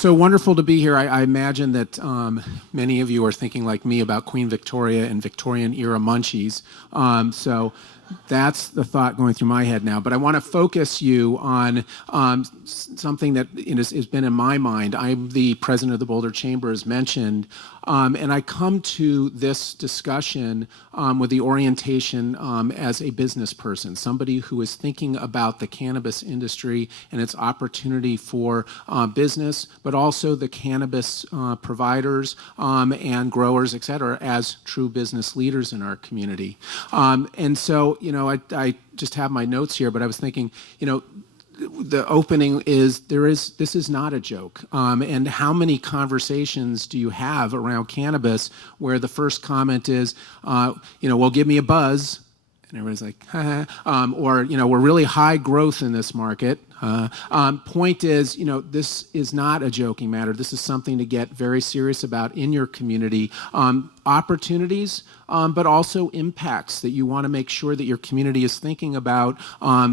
So wonderful to be here. I imagine that many of you are thinking like me about Queen Victoria and Victorian-era munchies. So that's the thought going through my head now. But I want to focus you on something that has been in my mind. I'm the president of the Boulder Chamber, as mentioned, and I come to this discussion with the orientation as a business person, somebody who is thinking about the cannabis industry and its opportunity for business, but also the cannabis providers and growers, et cetera, as true business leaders in our community. And so, I just have my notes here, but I was thinking, the opening is this is not a joke. And how many conversations do you have around cannabis where the first comment is, well, give me a buzz. And everybody's like, or, we're really high growth in this market. Point is, this is not a joking matter. This is something to get very serious about in your community. Opportunities, but also impacts that you want to make sure that your community is thinking about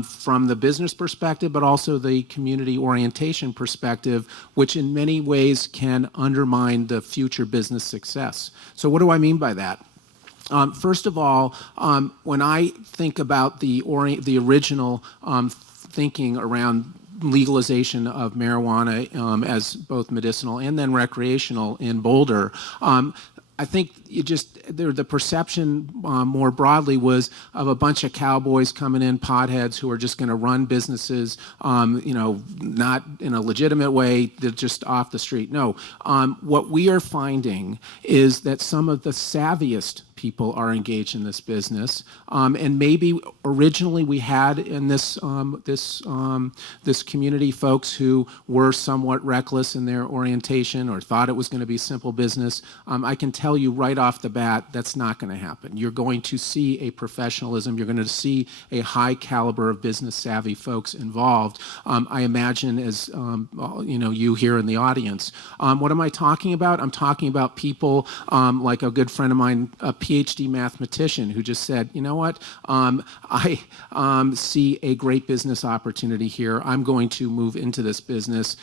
from the business perspective, but also the community orientation perspective, which in many ways can undermine the future business success. So what do I mean by that? First of all, when I think about the original thinking around legalization of marijuana as both medicinal and then recreational in Boulder, I think the perception more broadly was of a bunch of cowboys coming in, potheads, who are just going to run businesses, not in a legitimate way, they're just off the street. No, what we are finding is that some of the savviest people are engaged in this business, and maybe originally we had in this community folks who were somewhat reckless in their orientation or thought it was going to be simple business. I can tell you right off the bat that's not going to happen. You're going to see a professionalism. You're going to see a high caliber of business savvy folks involved. I imagine, as you here in the audience. What am I talking about? I'm talking about people like a good friend of mine, a PhD mathematician, who just said, you know what, I see a great business opportunity here. I'm going to move into this business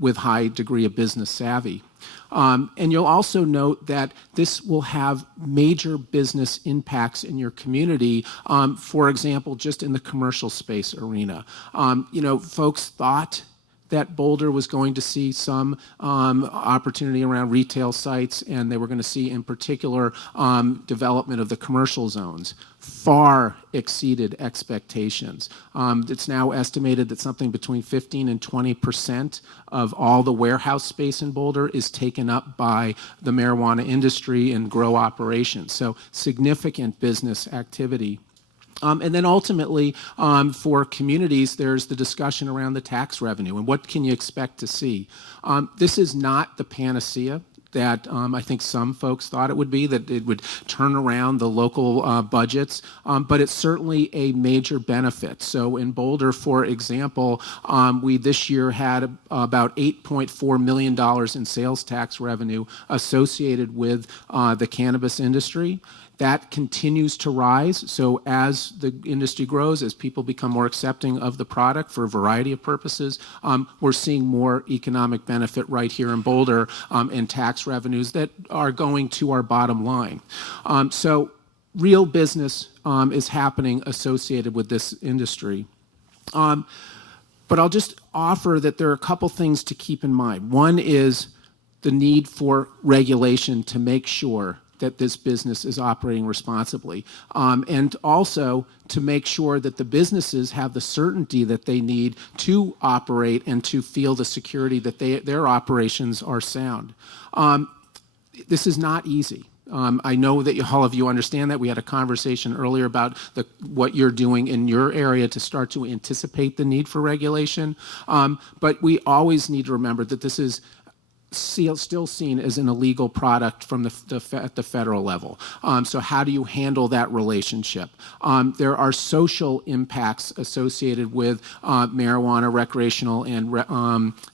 with high degree of business savvy. And you'll also note that this will have major business impacts in your community. For example, just in the commercial space arena. Folks thought that Boulder was going to see some opportunity around retail sites, and they were going to see in particular development of the commercial zones. Far exceeded expectations. It's now estimated that something between 15 and 20% of all the warehouse space in Boulder is taken up by the marijuana industry and grow operations. So significant business activity. And then ultimately, for communities, there's the discussion around the tax revenue and what can you expect to see. This is not the panacea that I think some folks thought it would be, that it would turn around the local budgets, but it's certainly a major benefit. So in Boulder, for example, we this year had about $8.4 million in sales tax revenue associated with the cannabis industry. That continues to rise. So as the industry grows, as people become more accepting of the product for a variety of purposes, we're seeing more economic benefit right here in Boulder and tax revenues that are going to our bottom line. So real business is happening associated with this industry. But I'll just offer that there are a couple things to keep in mind. One is the need for regulation to make sure that this business is operating responsibly, and also to make sure that the businesses have the certainty that they need to operate and to feel the security that their operations are sound. This is not easy. I know that all of you understand that. We had a conversation earlier about what you're doing in your area to start to anticipate the need for regulation, but we always need to remember that this is still seen as an illegal product from at the federal level. So how do you handle that relationship? There are social impacts associated with marijuana, recreational and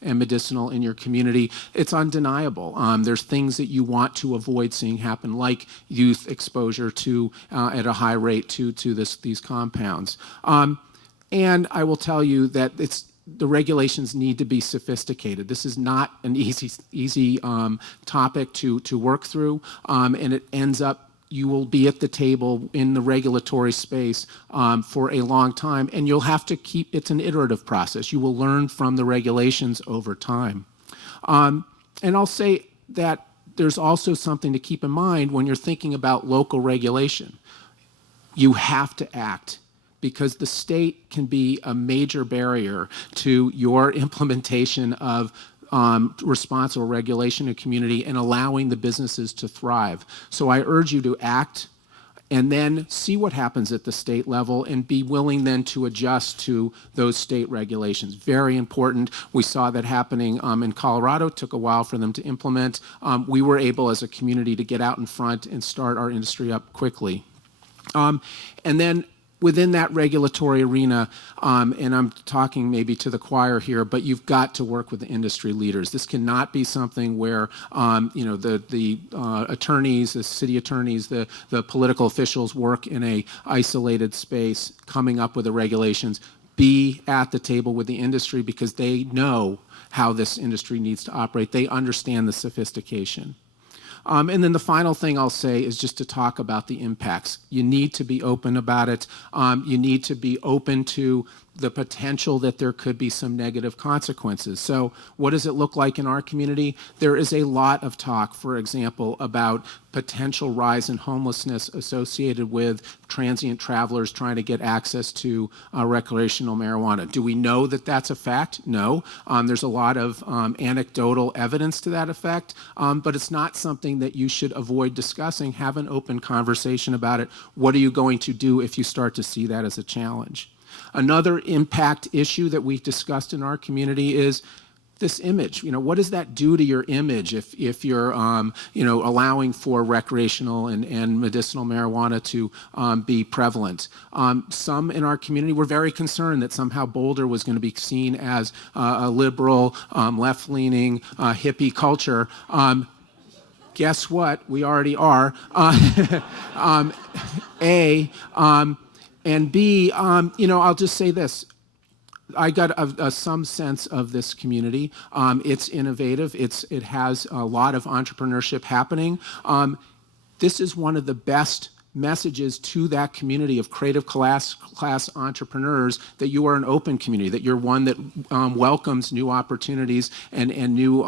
medicinal in your community. It's undeniable. There's things that you want to avoid seeing happen, like youth exposure to at a high rate to these compounds. And I will tell you that the regulations need to be sophisticated. This is not an easy topic to work through, and it ends up you will be at the table in the regulatory space for a long time, and you'll have to it's an iterative process. You will learn from the regulations over time. And I'll say that there's also something to keep in mind when you're thinking about local regulation. You have to act, because the state can be a major barrier to your implementation of responsible regulation in community and allowing the businesses to thrive. So I urge you to act and then see what happens at the state level and be willing then to adjust to those state regulations. Very important. We saw that happening in Colorado. It took a while for them to implement. We were able as a community to get out in front and start our industry up quickly. And then within that regulatory arena, and I'm talking maybe to the choir here, but you've got to work with the industry leaders. This cannot be something where the attorneys, the city attorneys, the political officials work in a isolated space coming up with the regulations. Be at the table with the industry, because they know how this industry needs to operate. They understand the sophistication. And then the final thing I'll say is just to talk about the impacts. You need to be open about it. You need to be open to the potential that there could be some negative consequences. So what does it look like in our community? There is a lot of talk, for example, about potential rise in homelessness associated with transient travelers trying to get access to recreational marijuana. Do we know that that's a fact? No. There's a lot of anecdotal evidence to that effect, but it's not something that you should avoid discussing. Have an open conversation about it. What are you going to do if you start to see that as a challenge? Another impact issue that we've discussed in our community is this image. What does that do to your image if you're allowing for recreational and medicinal marijuana to be prevalent? Some in our community were very concerned that somehow Boulder was going to be seen as a liberal, left-leaning, hippie culture. Guess what? We already are. And B, I'll just say this. I got some sense of this community. It's innovative. It has a lot of entrepreneurship happening. This is one of the best messages to that community of creative class entrepreneurs, that you are an open community, that you're one that welcomes new opportunities and new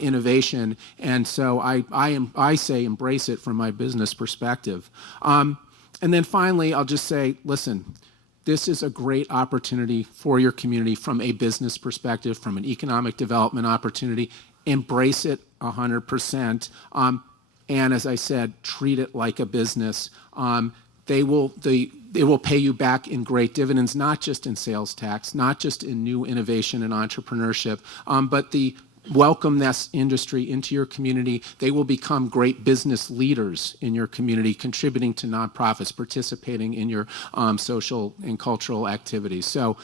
innovation. And so I say embrace it from my business perspective. And then finally, I'll just say, listen, this is a great opportunity for your community from a business perspective, from an economic development opportunity. Embrace it 100%. And as I said, treat it like a business. It will pay you back in great dividends, not just in sales tax, not just in new innovation and entrepreneurship, but welcome this industry into your community. They will become great business leaders in your community, contributing to nonprofits, participating in your social and cultural activities. So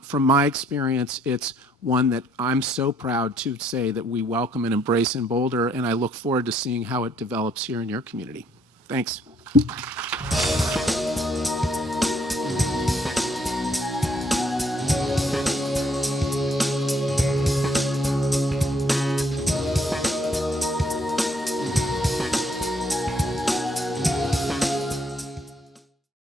from my experience, it's one that I'm so proud to say that we welcome and embrace in Boulder, and I look forward to seeing how it develops here in your community. Thanks.